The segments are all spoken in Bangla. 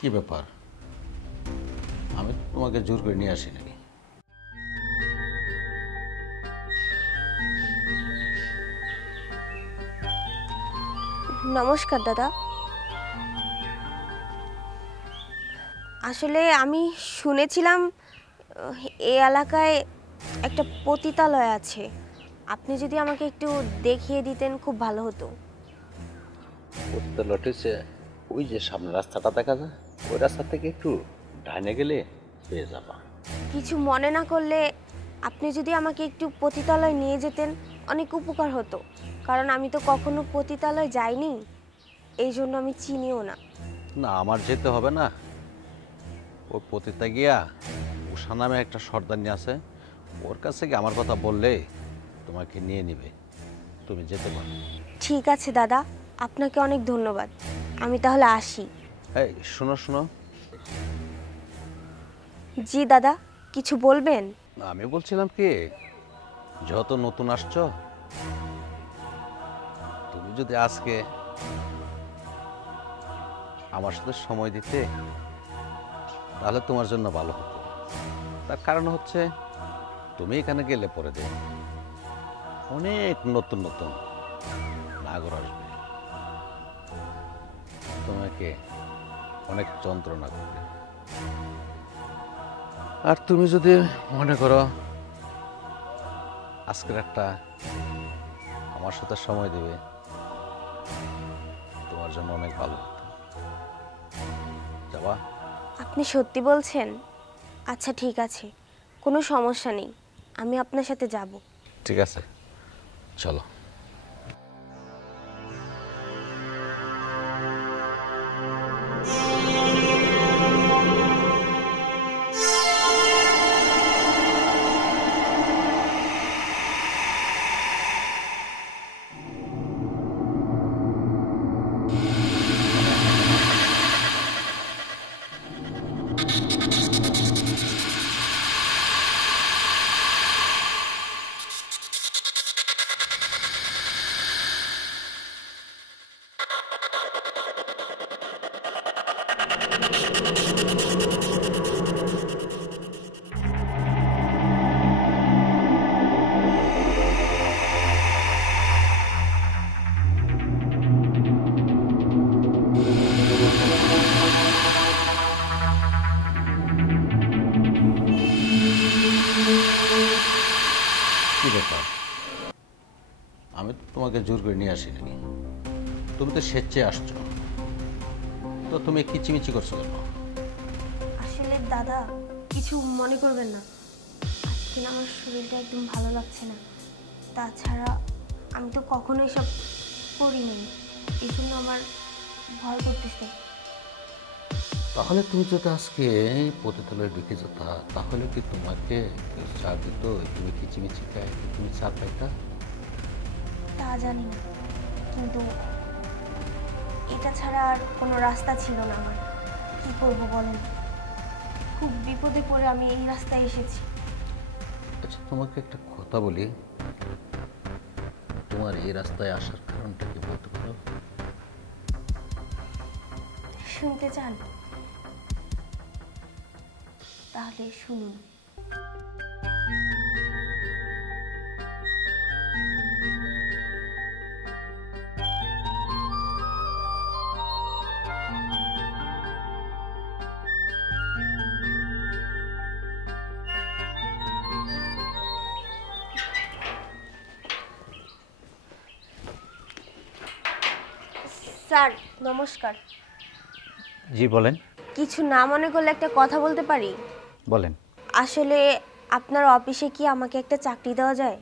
কি ব্যাপার? আমি তোমাকে জোর করে নিয়ে আসি নাকি? নমস্কার দাদা। আসলে আমি শুনেছিলাম এই এলাকায় একটা পতিতালয় আছে। আপনি যদি আমাকে একটু দেখিয়ে দিতেন খুব ভালো হতো। পতিতা লটেছে ওই যে সামনে রাস্তাটা দেখা যায়, ওই রাস্তা থেকে একটু ডাইনে গেলে পেয়ে যাবা। কিছু মনে না করলে আপনি যদি আমাকে একটু পতিতালয় নিয়ে যেতেন অনেক উপকার হতো, কারণ আমি তো কখনো পতিতালয় যাইনি, এই জন্য আমি চিনিও না। না, আমার যেতে হবে না। ওই পতিতা গিয়া উষা নামে একটা সর্দারনি আছে, ওর কাছে গিয়ে আমার কথা বললে তোমাকে নিয়ে নিবে, তুমি যেতে পারো। ঠিক আছে দাদা, আপনাকে অনেক ধন্যবাদ। আমি তাহলে আসি। এই শোনো শোনো, জি দাদা, কিছু বলবেন? আমি বলছিলাম কি, যত নতুন আসছো, তুমি যদি আজকে আমার সাথে সময় দিতে তাহলে তোমার জন্য ভালো হতো। তার কারণ হচ্ছে তুমি এখানে গেলে পরে দেবে অনেক নতুন নতুন নাগর আসবে, তোমাকে অনেক যন্ত্রণা করবে। আর তুমি যদি মনে করো আজকের একটা আমার সাথে সময় দেবে, তোমার জন্য অনেক ভালো হতো। যাবা? আপনি সত্যি বলছেন? আচ্ছা ঠিক আছে, কোনো সমস্যা নেই, আমি আপনার সাথে যাব। ঠিক আছে, চলো। কি ব্যাপার? আমি তো তোমাকে জোর করে নিয়ে আসি নাকি? তুমি তো স্বেচ্ছায় আসছো, তো তুমি কিচিমিচি করছো কেন? আসলে দাদা, কিছু মনে করবেন না, আজকে না আমার শরীরটা একদম ভালো লাগছে না। তাছাড়া আমি তো কখনো এসব করিনি, এই জন্য আমার ভয় করতেছে। তাহলে তুমি যদি আজকে পতিতালয়ে ঢুকে যেতা, তাহলে কি তোমাকে কেউ চা দিত? তুমি কিচিমিচি খাই তুমি চা পাইতা? তা জানি না, কিন্তু এটা ছাড়া আর কোনো রাস্তা ছিল না আমার। কি করব বলেন, খুব বিপদে পড়ে আমি এই রাস্তায় এসেছি। আচ্ছা, তোমাকে একটা কথা বলি, তোমার এই রাস্তায় আসার কারণটা কি বলতে পারো? শুনতে চান? তাহলে শুনুন। স্যার নমস্কার। জি বলেন। কিছু না মনে করলে একটা কথা বলতে পারি? বলেন। আসলে আপনার অফিসে কি আমাকে একটা চাকরি দেওয়া যায়?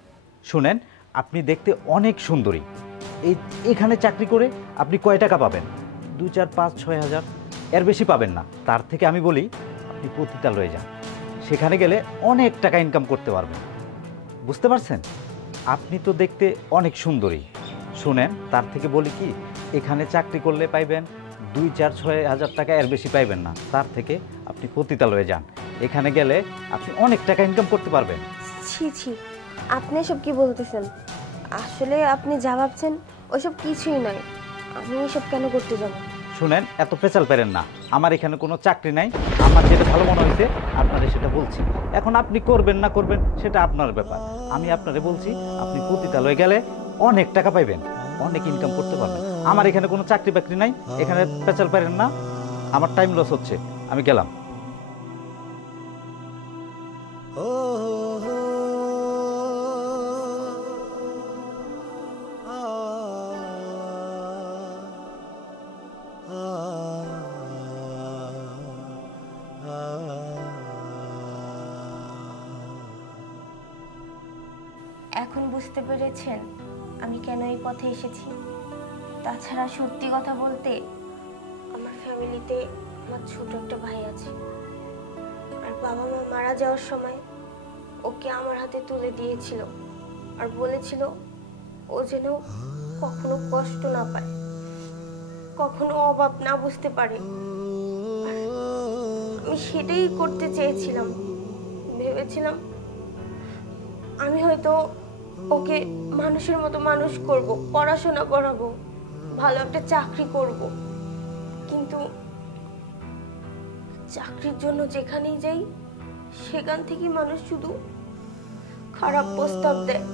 শুনেন, আপনি দেখতে অনেক সুন্দরী, এখানে চাকরি করে আপনি কয় টাকা পাবেন? 2, 4, 5, 6 হাজার, এর বেশি পাবেন না। তার থেকে আমি বলি আপনি পতিতালয়ে যান, সেখানে গেলে অনেক টাকা ইনকাম করতে পারবেন। বুঝতে পারছেন? আপনি তো দেখতে অনেক সুন্দরী। শুনেন, তার থেকে বলি কি, এখানে চাকরি করলে পাইবেন 2, 4, 6 হাজার টাকা, এর বেশি পাইবেন না। তার থেকে আপনি পতিতালয়ে যান, এখানে গেলে আপনি অনেক টাকা ইনকাম করতে পারবেন। ছি ছি, আপনি এসব কি বলতেছেন? আসলে আপনি যা ভাবছেন ওইসব কিছুই নয়, আমি এসব কেন করতে যাব? শুনেন, এত পেঁচাল পেরেন না। আমার এখানে কোনো চাকরি নাই, আমার যেটা ভালো মনে হয়েছে আপনারে সেটা বলছি। এখন আপনি করবেন না করবেন সেটা আপনার ব্যাপার। আমি আপনারে বলছি আপনি পতিতালয়ে গেলে অনেক টাকা পাইবেন, অনেক ইনকাম করতে পারবেন। আমার এখানে কোনো চাকরি বাকরি নাই, এখানে পেঁচাল পারেন না, আমার টাইম লস হচ্ছে, আমি গেলাম। এখন বুঝতে পেরেছেন আমি কেন এই পথে এসেছি? তাছাড়া সত্যি কথা বলতে আমার ফ্যামিলিতে আমার ছোট একটা ভাই আছে, আর বাবা মা মারা যাওয়ার সময় ওকে আমার হাতে তুলে দিয়েছিল আর বলেছিল ও যেন কখনো কষ্ট না পায়, কখনো অভাব না বুঝতে পারে। আর আমি সেটাই করতে চেয়েছিলাম। ভেবেছিলাম আমি হয়তো ওকে মানুষের মতো মানুষ করব, পড়াশোনা করাবো, ভালো একটা চাকরি করব। কিন্তু চাকরির জন্য যেখানেই যাই সেখান থেকে মানুষ শুধু খারাপ প্রস্তাব দেয়।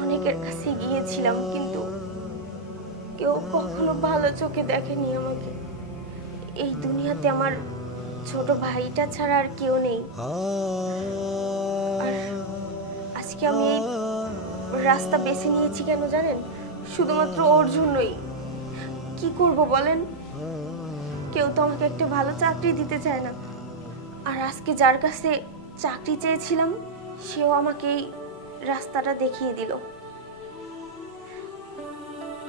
অনেকের কাছে গিয়েছিলাম কিন্তু কেউ কখনো ভালো চোখে দেখেনি আমাকে। এই দুনিয়াতে আমার ছোট ভাইটা ছাড়া আর কেউ নেই। আর আজকে আমি এই রাস্তা বেছে নিয়েছি কেন জানেন? শুধুমাত্র ওর জন্যই। কি করব বলেন? কেউ তো আমাকে একটা ভালো চাকরি দিতে চায় না। আর আজকে যার কাছে চাকরি চেয়েছিলাম সেও আমাকে এই রাস্তাটা দেখিয়ে দিল।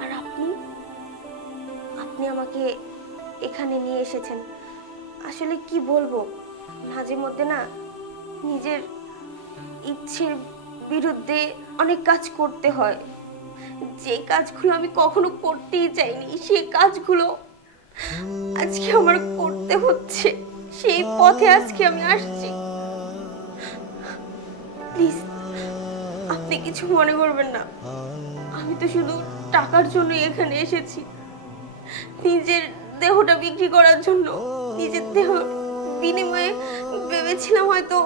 আর আপনি আপনি আমাকে এখানে নিয়ে এসেছেন। আসলে কি বলবো, মাঝে মধ্যে না নিজের ইচ্ছের বিরুদ্ধে অনেক কাজ করতে হয়। যে কাজগুলো আমি কখনো করতেই চাইনি সেই কাজগুলো আজকে আমার করতে হচ্ছে। সেই পথে আজকে আমি আসছি। প্লিজ আপনি কিছু মনে করবেন না। আমি তো শুধু টাকার জন্য এখানে এসেছি, নিজের দেহটা বিক্রি করার জন্য। নিজের দেহ বিনিময়ে ভেবেছিলাম হয়তো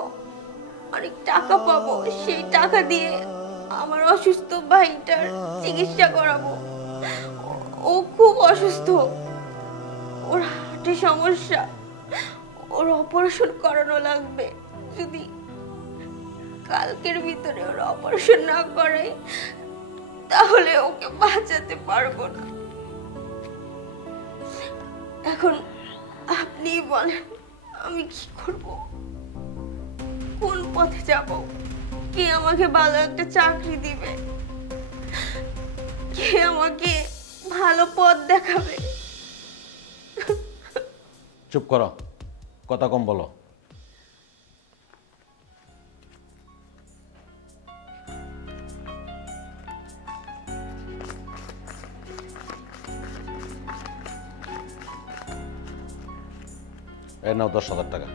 অনেক টাকা পাবো, সেই টাকা দিয়ে আমার অসুস্থ ভাইটার চিকিৎসা করাবো। ও খুব অসুস্থ, ওর হার্টে সমস্যা, ওর অপারেশন করানো লাগবে। যদি কালকের ভিতরে ওর অপারেশন না করাই তাহলে ওকে বাঁচাতে পারবো না। এখন আপনি বলেন আমি কি করব? কোন পথে যাব? কে আমাকে ভালো একটা চাকরি দিবে? কে আমাকে ভালো পথ দেখাবে? চুপ করো, কথা কম বলো। এর নাও 10,000 টাকা,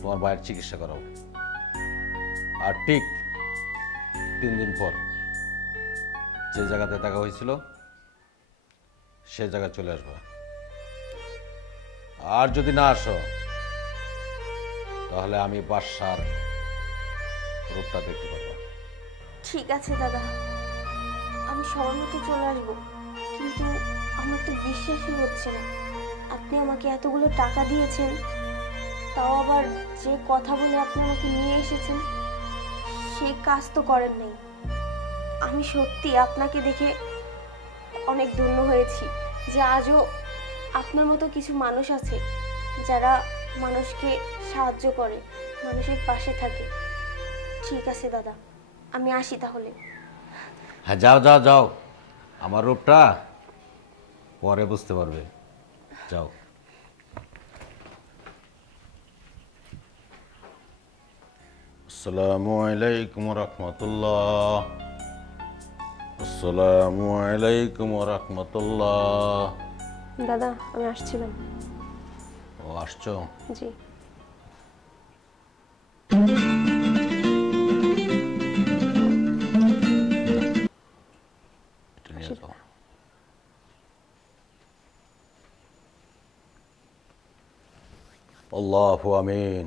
তোমার ভাইয়ের চিকিৎসা করাও। আর ঠিক 3 দিন পর যে জায়গাতে টাকা হয়েছিল সে জায়গায় চলে আসবা। আর যদি না আসো তাহলে আমি বাসার রূপটা দেখতে পারবো। ঠিক আছে দাদা, আমি সময় মতো চলে আসবো। কিন্তু আমার তো বিশ্বাসই হচ্ছে না আপনি আমাকে এতগুলো টাকা দিয়েছেন, তাও আবার যে কথা বলে আপনি আমাকে নিয়ে এসেছেন সেই কাজ তো করেন নাই। আমি সত্যি আপনাকে দেখে অনেক ধন্য হয়েছি যে আজও আপনার মতো কিছু মানুষ আছে যারা মানুষকে সাহায্য করে, মানুষের পাশে থাকে। ঠিক আছে দাদা, আমি আসি তাহলে। হ্যাঁ, যাও যাও যাও, আমার রূপটা পরে বুঝতে পারবে। যাও। আসসালামু আলাইকুম রাহমাতুল্লাহ। আসসালামু আলাইকুম রাহমাতুল্লাহ। দাদা আমি আসছিলাম। ও আসছো? জি। এটা নিয়ে যাও। আল্লাহু আমিন।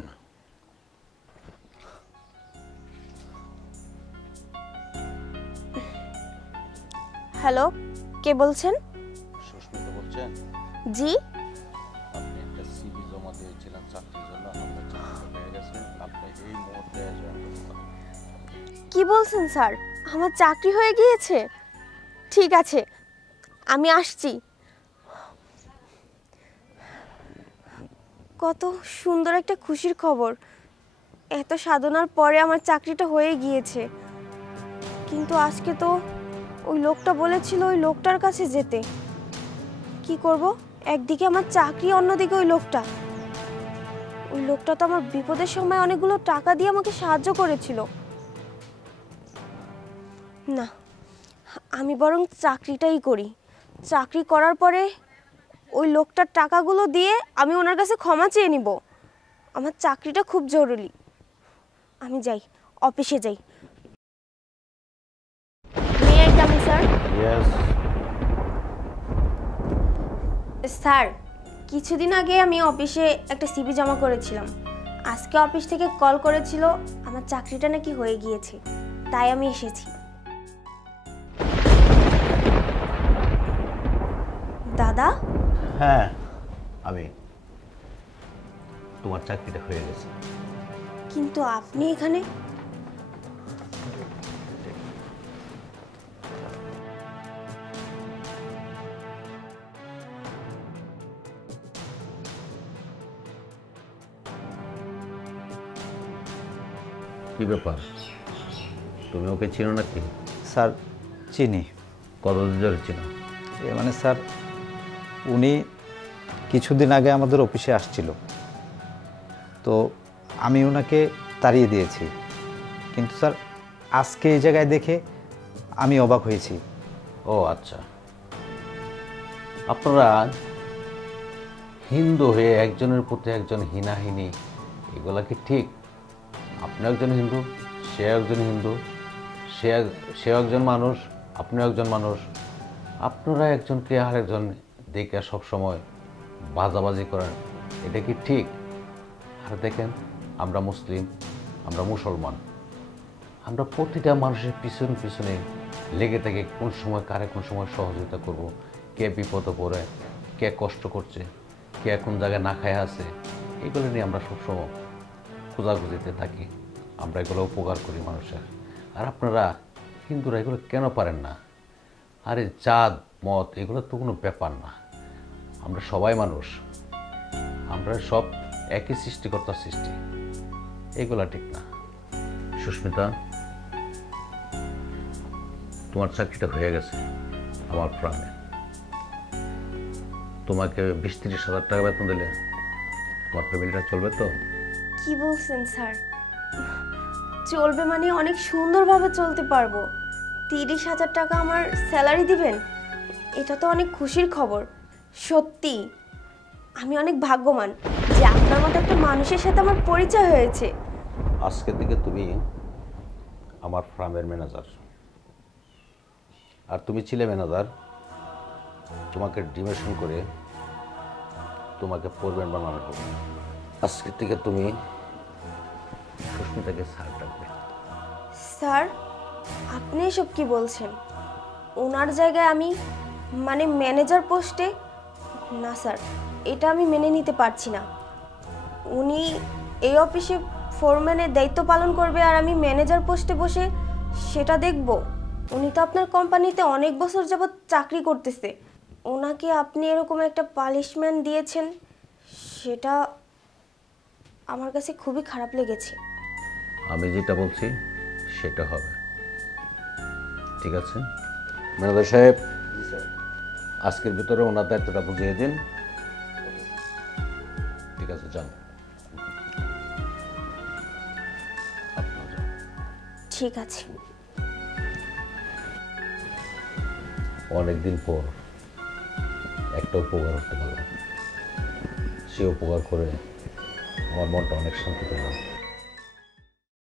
হ্যালো, কে বলছেন? সুস্মিতা বলছেন? জি। আপনি একটা সিভি জমা দিয়েছিলেন চাকরির জন্য, আপনার চাকরি হয়ে গেছে। আপনি এই মুহূর্তে জয়েন করতে পারেন। কি বলছেন স্যার? আমার চাকরি হয়ে গিয়েছে? ঠিক আছে, আমি আসছি। কত সুন্দর একটা খুশির খবর। এত সাধনার পরে আমার চাকরিটা হয়ে গিয়েছে। কিন্তু আজকে তো ওই লোকটা বলেছিল ওই লোকটার কাছে যেতে। কি করব? একদিকে আমার চাকরি, অন্যদিকে ওই লোকটা। ওই লোকটা তো আমার বিপদের সময় অনেকগুলো টাকা দিয়ে আমাকে সাহায্য করেছিল। না, আমি বরং চাকরিটাই করি। চাকরি করার পরে ওই লোকটার টাকাগুলো দিয়ে আমি ওনার কাছে ক্ষমা চেয়ে নিব। আমার চাকরিটা খুব জরুরি। আমি যাই, অফিসে যাই। May I come in, sir? Yes. Sir, কিছুদিন আগে আমি অফিসে একটা সিভি জমা করেছিলাম। আজকে অফিস থেকে কল করেছিল আমার চাকরিটা নাকি হয়ে গিয়েছে, তাই আমি এসেছি। দাদা? হ্যাঁ, আমি। তোমার চাকরিটা হয়ে গেছে। কিন্তু আপনি এখানে? কি ব্যাপার, তুমি ওকে চিনো নাকি? স্যার চিনি। কতদিন ধরে চিনো? মানে স্যার, উনি কিছুদিন আগে আমাদের অফিসে আসছিল, তো আমি ওনাকে তাড়িয়ে দিয়েছি। কিন্তু স্যার আজকে এই জায়গায় দেখে আমি অবাক হয়েছি। ও আচ্ছা, আপনারা হিন্দু হয়ে একজনের প্রতি একজন হিনাহিনি, এগুলা কি ঠিক? আপনি একজন হিন্দু, সে একজন হিন্দু, সে একজন মানুষ, আপনিও একজন মানুষ। আপনারা একজনকে আরেকজন দেখে সবসময় বাজাবাজি করেন, এটা কি ঠিক? আর দেখেন, আমরা মুসলিম, আমরা মুসলমান, আমরা প্রতিটা মানুষের পিছনে পিছনে লেগে থেকে কোন সময় কারে কোন সময় সহযোগিতা করব, কে বিপদে পড়ে, কে কষ্ট করছে, কে কোন জায়গায় না খায় আছে, এগুলো নিয়ে আমরা সবসময় খোঁজাখুঁজিতে থাকি। আমরা এগুলো উপকার করি মানুষের। আর আপনারা হিন্দুরা এগুলো কেন পারেন না? আরে জাত মত এগুলো তো কোনো ব্যাপার না, আমরা সবাই মানুষ, আমরা সব একই সৃষ্টিকর্তার সৃষ্টি, এগুলা ঠিক না। সুস্মিতা, তোমার চাকরিটা হয়ে গেছে আমার প্রাণে। তোমাকে 20-30 হাজার টাকা বেতন দিলে তোমার ফ্যামিলিটা চলবে তো? কি বলছেন স্যার? চলবে মানে অনেক সুন্দরভাবে চলতে পারবো। 30,000 টাকা আমার স্যালারি দিবেন? এটা তো অনেক খুশির খবর। সত্যি আমি অনেক ভাগ্যবান যে আপনার মতো একটা মানুষের সাথে আমার পরিচয় হয়েছে। আজকে থেকে তুমি আমার ফার্মের ম্যানেজার, আর তুমি ছিলে ম্যানেজার, তোমাকে ডিমোশন করে তোমাকে ফোরম্যান বানানো হবে। আজকে থেকে তুমি সুস্মিতাকে স্যার ডাকবে। স্যার, আপনি এসব কি বলছেন? ওনার জায়গায় আমি, মানে ম্যানেজার পোস্টে? না স্যার, এটা আমি মেনে নিতে পারছি না। উনি এই অফিসে ফোরম্যানের দায়িত্ব পালন করবে আর আমি ম্যানেজার পোস্টে বসে সেটা দেখব? উনি তো আপনার কোম্পানিতে অনেক বছর যাবৎ চাকরি করতেছে। ওনাকে আপনি এরকম একটা পানিশমেন্ট দিয়েছেন, সেটা আমার কাছে খুবই খারাপ লেগেছে। আমি যেটা বলছি সেটা হবে, ঠিক আছে? ম্যানেজার সাহেব, আজকের ভিতরে ওনার দায়িত্বটা বুঝিয়ে দিন। ঠিক আছে, যান। আপনারা যান। ঠিক আছে। অনেকদিন পর একটা উপকার করতে পারলাম, সে উপকার করে আমার মনটা অনেক শান্তি পেলাম।